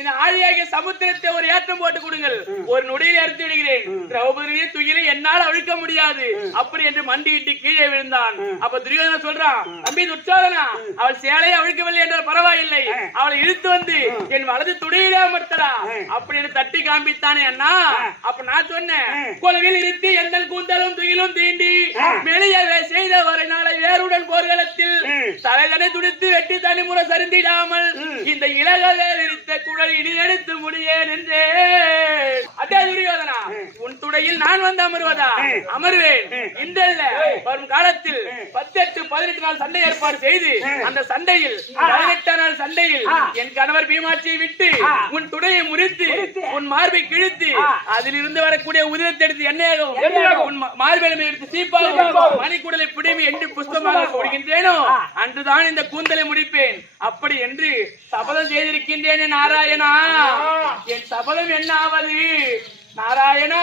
இந்த ஆழியாகிய சமுத்திரத்தை ஒரு ஏற்றம் போட்டு கொடுங்கள், ஒரு நொடியில் அறுத்து விடுகிறேன். திரௌபதியை துயிலை என்னால் அழிக்க முடியாது அப்படி என்று மண்டியிட்டு கீழே விழுந்தான். அப்ப துரியோதனன் சொல்றான், தம்பி துச்சாதனா, அவள் சேலையை அழிக்கவில்லை என்றால் பரவாயில்லை, அவளை இழுத்து வந்து என் வலது துடையிலே அமர்த்தடா அப்படின்னு தட்டி காண்பித்தானே அண்ணா. அப்ப நான் சொன்னேன், கொலவில் இருத்தி எந்த கூந்தலும் துயிலும் தீண்டி மெளியவே செய்த வரை நாளை வேறுடன் போர்க்களத்தில் தலைதனை துடித்து வெட்டி தனிமுறை சரிந்திடாமல் இந்த இலகவே இருத்த குழல் இனி எடுத்து முடியேன் என்றே. அதே துரியோதனா, உன் துடையில் நான் வந்து அமர்வதா? அமர்வேன். இன்றல்ல, வரும் காலத்தில் 18 நாள் சண்டை ஏற்பாடு செய்து அந்த சண்டையில் 18 நாள் சண்டையில் என் கணவர் பீமாட்சியை விட்டு உன் துடையை முறித்து உன் மார்பை கிழித்து அதிலிருந்து வரக்கூடிய உதிரத்தை எடுத்து எண்ணெயாகவும் உன் மார்பெலுமை எடுத்து சீப்பாகவும் மணிக்குடலை பிடிமை என்று புஷ்பமாக கொடுக்கின்றேனோ அன்றுதான் இந்த கூந்தலை முடிப்பேன் அப்படி என்று சபதம் செய்திருக்கின்றேன் நாராயணா. என் சபதம் என்ன ஆவது நாராயணா?